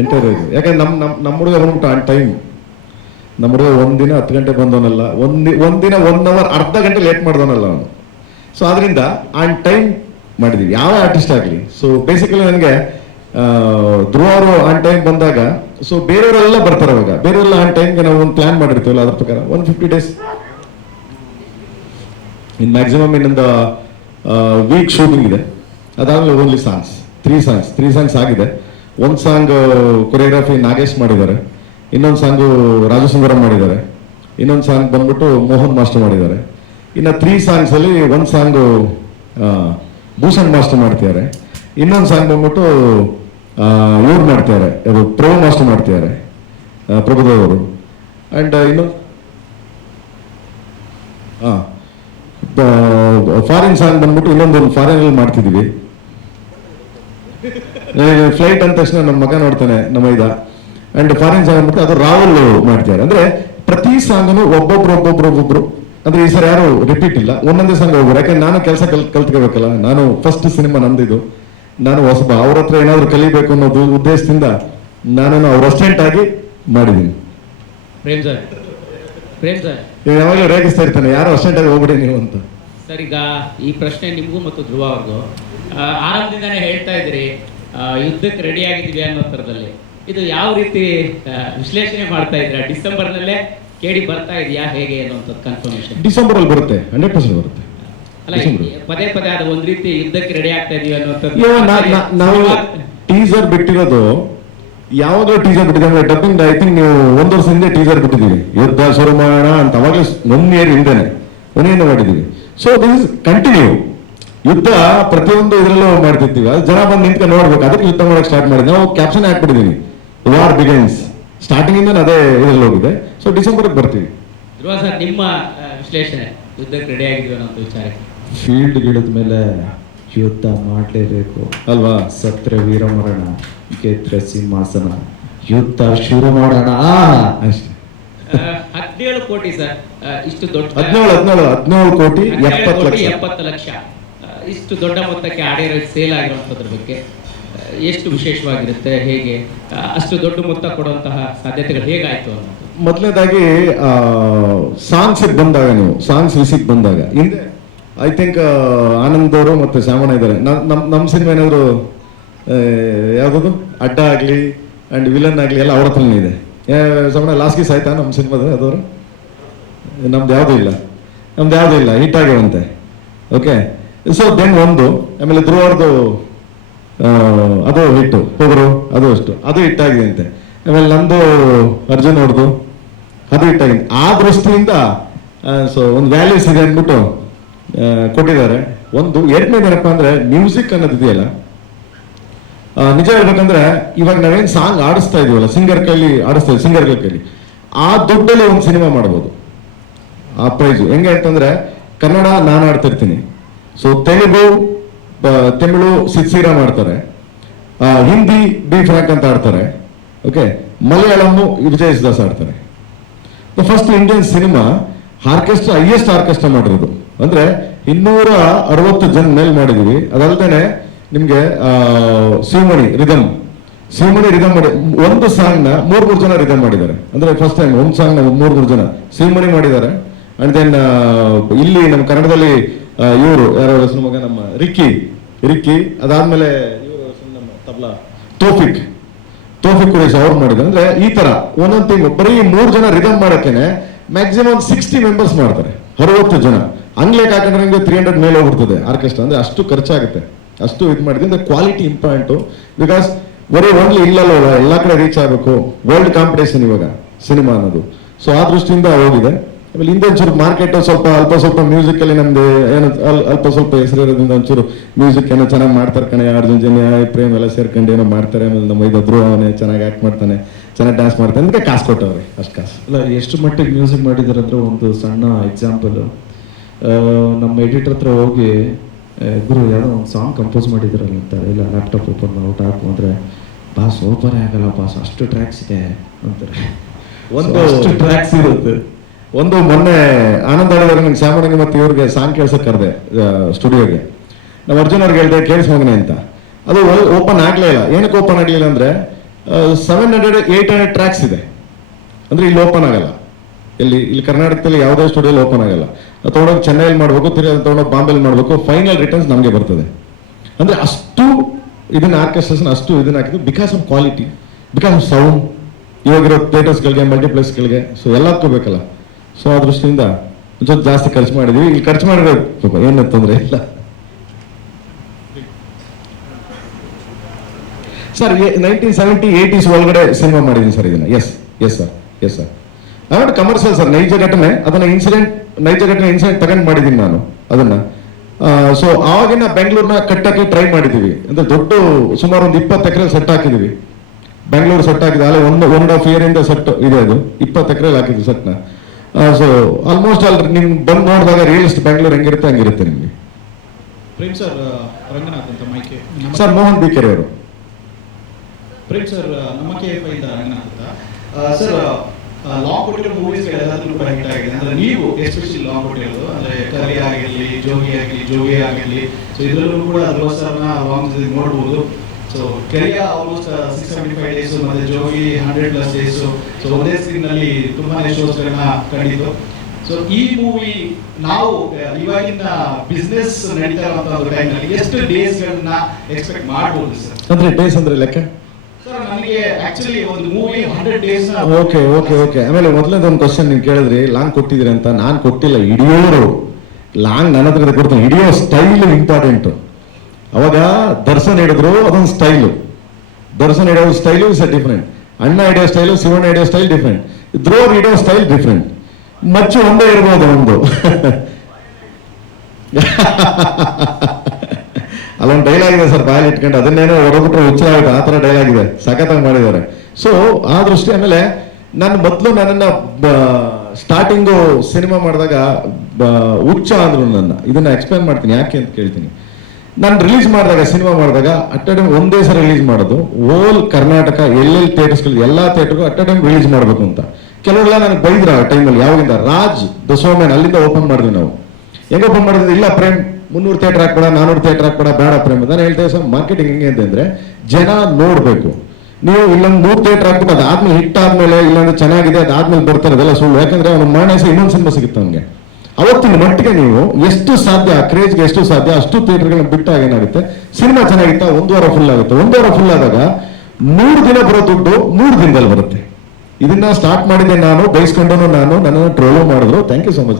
Entire ಯಾಕಂದ್ರೆ ನಮ್ಮ ಹುಡುಗ ಬಂದ್ಬಿಟ್ಟು ಆನ್ ಟೈಮ್. ನಮ್ಮ ಹುಡುಗ ಒಂದಿನ 10 ಗಂಟೆ ಬಂದವನಲ್ಲ, ಒಂದಿನ 1 ಅವರ್ ಅರ್ಧ ಗಂಟೆ ಲೇಟ್ ಮಾಡಿದವನಲ್ಲ ಅವನು. ಸೊ ಅದರಿಂದ ಆನ್ ಟೈಮ್ ಮಾಡಿದ್ದೀವಿ ಯಾವ ಆರ್ಟಿಸ್ಟ್ ಆಗಲಿ. ಸೊ ಬೇಸಿಕಲಿ ನನಗೆ ಧ್ರುವ ಅವರು ಆನ್ ಟೈಮ್ ಬಂದಾಗ, ಸೊ ಬೇರೆಯವರೆಲ್ಲ ಬರ್ತಾರೆ. ಅವಾಗ ಬೇರೆಯವರೆಲ್ಲ ಆನ್ ಟೈಮ್ಗೆ ನಾವು ಒಂದು ಪ್ಲಾನ್ ಮಾಡಿರ್ತೀವಲ್ಲ, ಅದ್ರ ಪ್ರಕಾರ 150 days ಇನ್ ಮ್ಯಾಕ್ಸಿಮಮ್ ಇನ್ನೊಂದು ವೀಕ್ ಶೂಟಿಂಗ್ ಇದೆ. ಅದಾದ್ಮೇಲೆ ಓನ್ಲಿ ಸಾಂಗ್ಸ್, 3 ಸಾಂಗ್ಸ್ ಆಗಿದೆ. ಒಂದು ಸಾಂಗ್ ಕೊರಿಯೋಗ್ರಫಿ ನಾಗೇಶ್ ಮಾಡಿದ್ದಾರೆ, ಇನ್ನೊಂದು ಸಾಂಗು ರಾಜಸುಂದರಂ ಮಾಡಿದ್ದಾರೆ, ಇನ್ನೊಂದು ಸಾಂಗ್ ಬಂದ್ಬಿಟ್ಟು ಮೋಹನ್ ಮಾಸ್ಟರ್ ಮಾಡಿದ್ದಾರೆ. ಇನ್ನು 3 ಸಾಂಗ್ಸ್ ಅಲ್ಲಿ ಒಂದು ಸಾಂಗು ಭೂಷಣ್ ಮಾಸ್ಟರ್ ಮಾಡ್ತಿದ್ದಾರೆ, ಇನ್ನೊಂದು ಸಾಂಗ್ ಬಂದ್ಬಿಟ್ಟು ಇವ್ರು ಮಾಡ್ತಿದ್ದಾರೆ, ಪ್ರಭು ಮಾಸ್ಟರ್ ಮಾಡ್ತಿದ್ದಾರೆ, ಪ್ರಭುದೇವ್ ಅವರು. ಅಂಡ್ ಇನ್ನೊಂದು ಫಾರಿನ್ ಸಾಂಗ್ ಬಂದ್ಬಿಟ್ಟು ಇನ್ನೊಂದು ಫಾರಿನ್ ಮಾಡ್ತಿದೀವಿ. ಫ್ಲೈಟ್ ಅಂದ ತಕ್ಷಣ ನಮ್ಮ ಮಗ ನೋಡ್ತಾನೆ, ನಮ್ಮ ಇದ. ಅಂಡ್ ಫಾರಿನ್ ಸಾಂಗ್ ಅಂದ್ಬಿಟ್ಟು ಅದು ರಾಹುಲ್ ಮಾಡ್ತಿದ್ದಾರೆ. ಅಂದ್ರೆ ಪ್ರತಿ ಸಾಂಗ್ನು ಒಬ್ಬೊಬ್ರು ಅಂದ್ರೆ ಈ ಸರಿ ಯಾರು ರಿಪೀಟ್ ಇಲ್ಲ, ಒಂದೊಂದೇ ಸಾಂಗ್ ಹೋಗ್ಬೋದು. ಯಾಕಂದ್ರೆ ನಾನು ಕೆಲಸ ಕಲ್ತ್ಕೋಬೇಕಲ್ಲ, ನಾನು ಫಸ್ಟ್ ಸಿನಿಮಾ ನಂದಿದ್ದು, ನಾನು ಹೊಸಬ. ಅವ್ರ ಹತ್ರ ಏನಾದ್ರು ಕಲಿಬೇಕು ಅನ್ನೋದು ಉದ್ದೇಶದಿಂದ ನಾನು ಅವ್ರ ಅಸಿಸ್ಟೆಂಟ್ ಆಗಿ ಮಾಡಿದ್ದೀನಿ. ಪ್ರೇಮ್ ಸರ್ ಯಾವಾಗಲೂ ರೇಗಿಸ್ತಾ ಇರ್ತಾನೆ, ಯಾರು ಅಸಿಸ್ಟೆಂಟ್ ಆಗಿ ಹೋಗ್ಬಿಡಿ ನೀವು ಅಂತ. ಸರ್, ಈಗ ಈ ಪ್ರಶ್ನೆ ನಿಮಗೂ ಮತ್ತು ಧ್ರುವ ಅವ್ರಿಗೂ. ಆರಂಭದಿಂದಾನೇ ಹೇಳ್ತಾ ಇದ್ರಿ ಯುದ್ಧಕ್ಕೆ ರೆಡಿ ಆಗಿದ್ವಿ ಅನ್ನೋ ಥರದಲ್ಲಿ. ಇದು ಯಾವ ರೀತಿ ವಿಶ್ಲೇಷಣೆ ಮಾಡ್ತಾ ಇದ್ರ? ಡಿಸೆಂಬರ್ನಲ್ಲೇ ಕೇಳಿ ಬರ್ತಾ ಇದೆಯಾ ಹೇಗೆ ಅನ್ನುವಂಥದ್ದು ಕನ್ಫರ್ಮೇಶನ್? ಡಿಸೆಂಬರ್ ಅಲ್ಲಿ ಬರುತ್ತೆ, 100% ಬರುತ್ತೆ. ಅಲ್ಲ, ಪದೇ ಅದು ಒಂದ್ ರೀತಿ ಯುದ್ಧಕ್ಕೆ ರೆಡಿ ಆಗ್ತಾ ಇದೀವಿ ಅನ್ನುವಂಥದ್ದು. ನಾವು ಟೀಸರ್ ಬಿಟ್ಟಿರೋದು ಯಾವಾಗಲೂ ಟೀಸರ್ ಬಿಟ್ಟಿದ್ದೀವಿ. ಡಬ್ಬಿಂಗ್ ಐ ಥಿಂಕ್ ನೀವು 1 ವರ್ಷ ಹಿಂದೆ ಟೀಸರ್ ಬಿಟ್ಟಿದ್ದೀವಿ, ಯುದ್ಧ ಶುರು ಮಾಡೋಣ ಅಂತ. ಅವಾಗಲೇ 1 ಇಯರ್ ಹಿಂದೆನೆ ಕೊನೆಯಿಂದ ಮಾಡಿದ್ದೀವಿ. So this is continue. ಯುದ್ಧ ಪ್ರತಿಯೊಂದು ಇದರಲ್ಲೂ ಮಾಡ್ತಿರ್ತೀವಿ, ಅದು ಜನ ಬಂದು ನಿಂತ್ಕೊಂಡು ನೋಡ್ಬೇಕು. ಅದಕ್ಕೆ ಯುದ್ಧ ಮಾಡಕ್ಕೆ ಸ್ಟಾರ್ಟ್ ಮಾಡಿದ್ವಿ. ನಾವು ಕ್ಯಾಪ್ಷನ್ ಹಾಕ್ಬಿಟ್ಟಿದ್ದೀನಿ, ವಾರ್ ಬಿಗೈನ್ಸ್. ಸ್ಟಾರ್ಟಿಂಗ್ ಇಂದ ಅದೇ ಇದರಲ್ಲಿ ಹೋಗಿದೆ. ಸೊ ಡಿಸೆಂಬರ್ಗೆ ಬರ್ತೀವಿ. ಧ್ರುವ ಸರ್, ನಿಮ್ಮ ವಿಶ್ಲೇಷಣೆ ಯುದ್ಧಕ್ಕೆ ರೆಡಿ ಆಗಿದ್ವಿ ಅನ್ನೋ ವಿಚಾರಕ್ಕೆ? ಫೀಲ್ಡ್ ಗಿಡದ ಮೇಲೆ ಯುದ್ಧ ಮಾಡಲೇಬೇಕು ಅಲ್ವಾ? ಸತ್ರೆ ವೀರಮರಣ, ಗೆದ್ರೆ ಸಿಂಹಾಸನ, ಯುದ್ಧ ಶುರು ಮಾಡೋಣ ಅಷ್ಟೇ. 17 ಕೋಟಿ ಸರ್, ಇಷ್ಟು ದೊಡ್ಡ 17 ಕೋಟಿ 70 ಲಕ್ಷ, ಇಷ್ಟು ದೊಡ್ಡ ಮೊತ್ತಕ್ಕೆ ಆಡಿಯೋ ಸೇಲ್ ಆಗಿರುವಂಥದ್ರ ಬಗ್ಗೆ ಎಷ್ಟು ವಿಶೇಷವಾಗಿರುತ್ತೆ? ಹೇಗೆ ಅಷ್ಟು ದೊಡ್ಡ ಮೊತ್ತ ಕೊಡುವಂತಹ ಸಾಧ್ಯತೆಗಳು ಹೇಗಾಯ್ತು ಅನ್ನೋದು? ಮೊದಲನೇದಾಗಿ ಸಾಂಗ್ಸ್ ಬಂದಾಗ, ನೀವು ಸಾಂಗ್ಸ್ ವಿಸಿಟ್ ಬಂದಾಗ ಹಿಂದೆ ಐ ಥಿಂಕ್ ಆನಂದ್ ಅವರು ಮತ್ತೆ ಶ್ಯಾಮಣ್ಣ ಇದ್ದಾರೆ. ನಮ್ಮ ಸಿನಿಮಾ ಏನಾದ್ರು ಯಾವ್ದು ಅಡ್ಡ ಆಗ್ಲಿ ಅಂಡ್ ವಿಲನ್ ಆಗ್ಲಿ ಎಲ್ಲ ಅವ್ರ ಹತ್ರನೇ ಇದೆ. ಶ್ಯಾಮಣ್ಣ ಲಾಸ್ಟ್ ಗೀಸ್ ಆಯ್ತಾ ನಮ್ಮ ಸಿನಿಮಾದ? ಅದವರು ನಮ್ದು ಯಾವುದೂ ಇಲ್ಲ, ಹಿಟ್ ಆಗಿರುವಂತೆ. ಓಕೆ, ಸೊ ದೆನ್ ಒಂದು, ಆಮೇಲೆ ಧ್ರುವ ಅವ್ರದ್ದು ಅದು ಹಿಟ್ಟು ಹೋಗರು, ಅದು ಹಿಟ್ಟಾಗಿದೆ ಅಂತೆ. ಆಮೇಲೆ ನಂದು ಅರ್ಜುನ್ ಅವ್ರದ್ದು ಅದು ಹಿಟ್ಟಾಗಿದೆ. ಆ ದೃಷ್ಟಿಯಿಂದ ಸೊ ಒಂದು ವ್ಯಾಲ್ಯೂಸ್ ಇದೆ ಅಂದ್ಬಿಟ್ಟು ಕೊಟ್ಟಿದ್ದಾರೆ. ಒಂದು ಎರಡನೇದೇನಪ್ಪ ಅಂದ್ರೆ ಮ್ಯೂಸಿಕ್ ಅನ್ನೋದಿದೆಯಲ್ಲ, ನಿಜ ಹೇಳ್ಬೇಕಂದ್ರೆ ಇವಾಗ ನಾವೇನು ಸಾಂಗ್ ಆಡಿಸ್ತಾ ಇದೀವಲ್ಲ, ಸಿಂಗರ್ಗಳ ಕೈಲಿ, ಆ ದುಡ್ಡಲ್ಲಿ ಒಂದು ಸಿನಿಮಾ ಮಾಡ್ಬೋದು. ಆ ಪ್ರೈಸು ಹೆಂಗೆ ಅಂತಂದ್ರೆ, ಕನ್ನಡ ನಾನು ಆಡ್ತಿರ್ತೀನಿ, ಸೊ ತಮಿಳು ಸಿದ್ಸೀರ ಮಾಡ್ತಾರೆ, ಹಿಂದಿ ಬಿ ಫ್ರಾಂಕ್ ಅಂತ ಆಡ್ತಾರೆ, ಓಕೆ, ಮಲಯಾಳಮ್ಮು ವಿಜಯ್ ದಾಸ್ ಆಡ್ತಾರೆ. First Indian cinema orchestra, highest orchestra ಮಾಡಿರೋದು. ಅಂದ್ರೆ 260 ಜನ ಮೇಲೆ ಮಾಡಿದೀವಿ. ಅದಲ್ದೇನೆ ನಿಮ್ಗೆ ಶಿವಮಣಿ ರಿದಮ್ ಮಾಡಿ ಒಂದು ಸಾಂಗ್ ನ 3 ಜನ ರಿದಮ್ ಮಾಡಿದ್ದಾರೆ. ಅಂದ್ರೆ ಫಸ್ಟ್ ಟೈಮ್ ಒಂದು ಸಾಂಗ್ ನ 3 ಜನ ಶಿವಮಣಿ ಮಾಡಿದ್ದಾರೆ. ಅಂಡ್ ದೆನ್ ಇಲ್ಲಿ ನಮ್ಮ ಕನ್ನಡದಲ್ಲಿ ಇವರು ಯಾರೋ ಹೆಸರು ಮಗ, ನಮ್ಮ ರಿಕ್ಕಿ. ಅದಾದ್ಮೇಲೆ ಇವರು ನಮ್ಮ ತಬ್ಲಾ ತೋಫಿಕ್ ಕುರೇಶ್ ಅವ್ರು ಮಾಡಿದ್ರು. ಅಂದ್ರೆ ಈ ತರ ಒಂದೊಂದು ಟೀಮ್ ಬರೀ 3 ಜನ ರಿದಮ್ ಮಾಡಕ್ಕೇನೆ ಮ್ಯಾಕ್ಸಿಮಮ್ 60 ಮೆಂಬರ್ಸ್ ಮಾಡ್ತಾರೆ. 60 ಜನ ಹಂಗ್ಲೇಕ್ ಹಾಕಂದ್ರೆ ನಿಮ್ಗೆ 300 ಮೇಲೆ ಹೋಗ್ಬಿಡ್ತದೆ ಆರ್ಕೆಸ್ಟ್ರಾ. ಅಂದ್ರೆ ಅಷ್ಟು ಖರ್ಚಾಗುತ್ತೆ, ಅಷ್ಟು ಇದು ಮಾಡಿದ್ವಿ. ಅಂದ್ರೆ ಕ್ವಾಲಿಟಿ ಇಂಪಾರ್ಟೆಂಟು. ಬಿಕಾಸ್ ಬರೀ ಓನ್ಲಿ ಇಲ್ಲಲ್ಲ, ಎಲ್ಲ ಕಡೆ ರೀಚ್ ಆಗಬೇಕು. ವರ್ಲ್ಡ್ ಕಾಂಪಿಟೇಷನ್ ಇವಾಗ ಸಿನಿಮಾ ಅನ್ನೋದು. ಸೊ ಆ ದೃಷ್ಟಿಯಿಂದ ಹೋಗಿದೆ. ಆಮೇಲೆ ಹಿಂದೆ ಒಂಚೂರು ಮಾರ್ಕೆಟ್ ಸ್ವಲ್ಪ ಮ್ಯೂಸಿಕ್ ಅಲ್ಲಿ ನಮ್ದು ಏನೋ ಸ್ವಲ್ಪ ಹೆಸರು ಇರೋದ್ರಿಂದ ಒಂಚೂರು ಮ್ಯೂಸಿಕ್ ಏನೋ ಚೆನ್ನಾಗಿ ಮಾಡ್ತಾರೆ ಕಣೆ. ಅರ್ಜುನ್ ಜನ್ಯ, ಪ್ರೇಮ್ ಎಲ್ಲ ಸೇರ್ಕೊಂಡು ಏನೋ ಮಾಡ್ತಾರೆ. ಆಮೇಲೆ ನಮ್ಮ ಧ್ರುವ ಅವನೇ ಚೆನ್ನಾಗಿ ಆಕ್ಟ್ ಮಾಡ್ತಾನೆ, ಚೆನ್ನಾಗಿ ಡ್ಯಾನ್ಸ್ ಮಾಡ್ತಾನೆ ಅಂತ ಕಾಸು ಕೊಟ್ಟವ್ರೆ. ಅಷ್ಟು ಕಾಸು ಅಲ್ಲ, ಎಷ್ಟು ಮಟ್ಟಿಗೆ ಮ್ಯೂಸಿಕ್ ಮಾಡಿದಾರೆ ಅಂದ್ರೆ ಒಂದು ಸಣ್ಣ ಎಕ್ಸಾಂಪಲ್. ನಮ್ಮ ಎಡಿಟರ್ ಹತ್ರ ಹೋಗಿ, ಗುರು ಯಾವುದೋ ಒಂದು ಸಾಂಗ್ ಕಂಪೋಸ್ ಮಾಡಿದಾರಲ್ಲ ಅಂತಾರೆ. ಇಲ್ಲ, ಲ್ಯಾಪ್ಟಾಪ್ ಓಪನ್ ಮಾಡ್ಬಿಟ್ಟು ಹಾಕು ಅಂದ್ರೆ, ಬಾಸ್ ಓಪನ್ ಆಗಲ್ಲ ಬಾಸ್, ಅಷ್ಟು ಟ್ರ್ಯಾಕ್ಸ್ ಇದೆ ಅಂತಾರೆ. ಒಂದು ಟ್ರ್ಯಾಕ್ಸ್ ಇರುತ್ತೆ. ಒಂದು ಮೊನ್ನೆ ಆನಂದ್ ಆಡಿದವ್ರು ನಂಗೆ ಶ್ಯಾಮಣ್ಣಗೆ ಮತ್ತೆ ಇವ್ರಿಗೆ ಸಾಂಗ್ ಕೇಳ್ಸಕ್ ಕರೆದೆ ಸ್ಟುಡಿಯೋಗೆ. ನಾವು ಅರ್ಜುನ್ ಅವ್ರಿಗೆ ಹೇಳಿದೆ ಕೇಳಿಸ್ ಮಗನೆ ಅಂತ. ಅದು ಓಪನ್ ಆಗ್ಲೇ ಇಲ್ಲ. ಏನಕ್ಕೆ ಓಪನ್ ಆಗ್ಲಿಲ್ಲ ಅಂದ್ರೆ 700-800 ಟ್ರ್ಯಾಕ್ಸ್ ಇದೆ. ಅಂದರೆ ಇಲ್ಲಿ ಓಪನ್ ಆಗಲ್ಲ, ಇಲ್ಲಿ ಕರ್ನಾಟಕದಲ್ಲಿ ಯಾವುದೇ ಸ್ಟುಡಿಯೋಲಿ ಓಪನ್ ಆಗಲ್ಲ. ಅದು ತೊಗೊಂಡೋಗಿ ಚೆನ್ನೈಲಿ ಮಾಡಬೇಕು, ತಿರ್ಗಿ ಅದು ತೊಗೊಂಡೋಗಿ ಬಾಂಬೆಲಿ ಮಾಡಬೇಕು, ಫೈನಲ್ ರಿಟರ್ನ್ಸ್ ನಮಗೆ ಬರ್ತದೆ. ಅಂದರೆ ಅಷ್ಟು ಇದನ್ನ ಆರ್ಕೆಸ್ಟ್ರೇಷನ್ ಅಷ್ಟು ಇದನ್ನ ಹಾಕಿದ್ದು because of quality, because of sound. ಇವಾಗಿರೋ ಥಿಯೇಟರ್ಸ್ಗಳಿಗೆ, ಮಲ್ಟಿಪ್ಲೆಕ್ಸ್ಗಳಿಗೆ, ಸೊ ಎಲ್ಲದಕ್ಕೂ ಬೇಕಲ್ಲ. ಸೊ ಆ ದೃಷ್ಟಿಯಿಂದ ಒಂಚೂರು ಜಾಸ್ತಿ ಖರ್ಚು ಮಾಡಿದ್ವಿ. ಇಲ್ಲಿ ಖರ್ಚು ಮಾಡಿರೋದು ಸ್ವಲ್ಪ ಏನು ತೊಂದರೆ ಇಲ್ಲ ಸರ್. 1970-80s ಒಳಗಡೆ ಸಿನಿಮಾ ಮಾಡಿದ್ದೀನಿ ಸರ್ ಇದನ್ನ. Yes sir. ಆಮೇಲೆ ಕಮರ್ಷಿಯಲ್ ಸರ್, ನೈಜ ಘಟನೆ, ಅದನ್ನ ನೈಜ ಘಟನೆ ಇನ್ಸಿಡೆಂಟ್ ತಗೊಂಡು ಮಾಡಿದ್ದೀನಿ ನಾನು ಅದನ್ನ. ಸೊ ಆವಾಗಿನ ಬೆಂಗಳೂರನ್ನ ಕಟ್ಟಕ್ಕೆ ಟ್ರೈ ಮಾಡಿದ್ದೀವಿ. ಅಂದ್ರೆ ದೊಡ್ಡ ಸುಮಾರು ಒಂದು 20 ಎಕರೆ ಸೆಟ್ ಹಾಕಿದ್ದೀವಿ. ಬೆಂಗಳೂರು ಸೆಟ್ ಹಾಕಿದೆ, ಅಲ್ಲೇ 1.5 year ಇಂದ ಸೆಟ್ ಇದೆ. ಅದು 20 ಎಕರೆ ಹಾಕಿದ್ವಿ ಸೆಟ್ನ. ಸೊ ಆಲ್ಮೋಸ್ಟ್ ಅಲ್ಲಿ ನಿಮ್ಗೆ ಬಂದು ನೋಡಿದಾಗ ರಿಯಲಿಸ್ಟ್ ಬೆಂಗಳೂರು ಹಂಗಿರುತ್ತೆ ನಿಮಗೆ. ಪ್ರೇಮ್ ಸರ್, ರಂಗನಾಥ್ ಅಂತ ಮೈಕೆ ಸರ್ ಮೋಹನ್ ಬಿಕೆರೆ ಅವರು. ಪ್ರೇಮ್ ಸರ್, ನಮ್ಮ KFI ಇಂದ ರಂಗನಾಥ್ ಅಂತ. ಸರ್, ಲಾಂಗ್ ಕೊಟ್ಟಿರೋ ಮೂವೀಸ್ ಎಲ್ಲಾದ್ರೂ ಕೂಡ ಹಿಟ್ ಆಗಿದೆ. ಅಂದ್ರೆ ನೀವು ಎಸ್ಪೆಷಲಿ ಲಾಂಗ್ ಕೊಟ್ಟಿರೋದು, ಅಂದ್ರೆ ಕಲಿ ಆಗಿರ್ಲಿ, ಜೋಗಿ ಆಗಿರ್ಲಿ, ಸೊ ಇದರಲ್ಲೂ ಕೂಡ ಧ್ರುವ ಸರ್ನ ಲಾಂಗ್ ನೋಡ್ಬೋದು. ಸೊ ಕೆರಿಯ ಆಲ್ಮೋಸ್ಟ್ 675 days, ಮತ್ತೆ ಜೋಗಿ 100+ days. ಸೊ ಒಂದೇ ಸ್ಕ್ರೀನ್ ನಲ್ಲಿ ತುಂಬಾನೇ ಶೋಸ್ ಗಳನ್ನ ಕಂಡಿದ್ದು. ಸೊ ಈ ಮೂವಿ ನಾವು ಇವಾಗಿನ ಬಿಸ್ನೆಸ್ ನಡೀತಾ ಇರುವಂತಹ ಒಂದು ಟೈಮ್ ನಲ್ಲಿ ಎಷ್ಟು ಡೇಸ್ ಗಳನ್ನ ಎಕ್ಸ್ಪೆಕ್ಟ್ ಮಾಡಬಹುದು ಸರ್? ಅಂದ್ರೆ ಡೇಸ್ ಅಂದ್ರೆ ಲೆಕ್ಕ ಸರ್, ನನಗೆ ಆಕ್ಚುಲಿ ಒಂದು ಮೂವಿ 100 days. ಓಕೆ. ಆಮೇಲೆ ಮೊದಲನೇದು ಒಂದು ಕ್ವಶನ್ ನೀವು ಕೇಳಿದ್ರಿ, ಲಾಂಗ್ ಕೊಟ್ಟಿದ್ದೀರಿ ಅಂತ. ನಾನು ಕೊಟ್ಟಿಲ್ಲ, ಹಿಡಿಯೋರು ಲಾಂಗ್ ನನ್ನ ಹತ್ರ ಕೊಡ್ತೀನಿ. ಹಿಡಿಯೋ ಸ್ಟೈಲ್ ಇಂಪಾರ್ಟೆಂಟ್. ಅವಾಗ ದರ್ಶನ್ ಹಿಡಿದ್ರು, ಅದೊಂದು ಸ್ಟೈಲು. ದರ್ಶನ್ ಹಿಡಿಯೋ ಸ್ಟೈಲು ಇಸ್ ಡಿಫ್ರೆಂಟ್. ಅಣ್ಣ ಹಿಡಿಯೋ ಸ್ಟೈಲು, ಶಿವಣ್ಣ ಹಿಡಿಯೋ ಸ್ಟೈಲ್ ಡಿಫ್ರೆಂಟ್. ಧ್ರುವ್ ಹಿಡಿಯೋ ಸ್ಟೈಲ್ ಡಿಫ್ರೆಂಟ್. ಮಚ್ಚು ಒಂದೇ ಇರ್ಬೋದು ಒಂದು. ಅಲ್ಲೊಂದು ಡೈಲಾಗ್ ಇದೆ ಸರ್, ಬಾಯಲ್ಲಿ ಇಟ್ಕೊಂಡು ಅದನ್ನೇನೋ ಹೊರಬಿಟ್ರೆ ಹುಚ್ಚ ಆಗುತ್ತೆ, ಆ ಥರ ಡೈಲಾಗ್ ಇದೆ, ಸಖತ್ತಾಗಿ ಮಾಡಿದ್ದಾರೆ. ಸೊ ಆ ದೃಷ್ಟಿ. ಆಮೇಲೆ ನನ್ನನ್ನ ಸ್ಟಾರ್ಟಿಂಗು ಸಿನಿಮಾ ಮಾಡಿದಾಗ ಹುಚ್ಚ ಅಂದ್ರು ನನ್ನ. ಇದನ್ನ ಎಕ್ಸ್ಪ್ಲೇನ್ ಮಾಡ್ತೀನಿ ಯಾಕೆ ಅಂತ ಕೇಳ್ತೀನಿ. ನಾನು ರಿಲೀಸ್ ಮಾಡಿದಾಗ, ಸಿನಿಮಾ ಮಾಡಿದಾಗ ಅಟ್ ಅ ಟೈಮ್ ಒಂದೇ ಸಲ ರಿಲೀಸ್ ಮಾಡೋದು. ಓಲ್ ಕರ್ನಾಟಕ ಎಲ್ಲೆಲ್ಲಿ ಥಿಯೇಟರ್ಸ್ಗಳು, ಎಲ್ಲ ಥಿಯೇಟರ್ಗೂ ಅಟ್ ಅ ಟೈಮ್ ರಿಲೀಸ್ ಮಾಡಬೇಕು ಅಂತ. ಕೆಲವರೆಲ್ಲ ನನಗೆ ಬೈದ್ರ ಆ ಟೈಮಲ್ಲಿ. ಯಾವಾಗಿಂದ ರಾಜ್ ದ ಸೋಮ್ಯಾನ್ ಅಲ್ಲಿಂದ ಓಪನ್ ಮಾಡಿದ್ವಿ ನಾವು. ಹೆಂಗೆ ಓಪನ್ ಮಾಡಿದ್ವಿ? ಇಲ್ಲ ಪ್ರೇಮ್ 300 ಥಿಯೇಟರ್ ಹಾಕ್ಬೇಡ, 400 ಥಿಯೇಟರ್ ಹಾಕ್ಬೇಡ, ಬೇಡ ಪ್ರೇಮ್. ನಾನು ಹೇಳ್ತೇವೆ ಸರ್, ಮಾರ್ಕೆಟಿಂಗ್ ಹೆಂಗೆ ಅಂತಂದ್ರೆ ಜನ ನೋಡ್ಬೇಕು. ನೀವು ಇಲ್ಲೊಂದು 3 ಥಿಯೇಟರ್ ಹಾಕ್ಬಿಟ್ಟು ಅದಾದ್ಮೇಲೆ ಹಿಟ್ ಆದ್ಮೇಲೆ, ಇಲ್ಲಾಂದ್ರೆ ಚೆನ್ನಾಗಿದೆ ಅದಾದ್ಮೇಲೆ ಬರ್ತಾರೆ, ಅದೆಲ್ಲ ಸುಳ್ಳು. ಯಾಕಂದ್ರೆ ಅವ್ನ ಮಾರ್ಣೇಸ ಇನ್ನೊಂದು ಸಿನಿಮಾ ಸಿಗುತ್ತೆ ಅವನಿಗೆ. ಅವತ್ತಿನ ಮಟ್ಟಿಗೆ ನೀವು ಎಷ್ಟು ಸಾಧ್ಯ, ಕ್ರೇಜ್ಗೆ ಎಷ್ಟು ಸಾಧ್ಯ ಅಷ್ಟು ಥಿಯೇಟರ್ಗಳನ್ನ ಬಿಟ್ಟಾಗ ಏನಾಗುತ್ತೆ, ಸಿನಿಮಾ ಚೆನ್ನಾಗಿತ್ತ 1 ವಾರ ಫುಲ್ ಆಗುತ್ತೆ. 1 ವಾರ ಫುಲ್ ಆದಾಗ 3 ದಿನ ಬರೋ ದುಡ್ಡು 3 ದಿನದಲ್ಲಿ ಬರುತ್ತೆ. ಇದನ್ನ ಸ್ಟಾರ್ಟ್ ಮಾಡಿದ್ದೆ ನಾನು, ಬೈಸ್ಕೊಂಡು ನಾನು, ನನ್ನನ್ನು ಟ್ರೋಲು ಮಾಡಿದ್ರು. Thank you so much.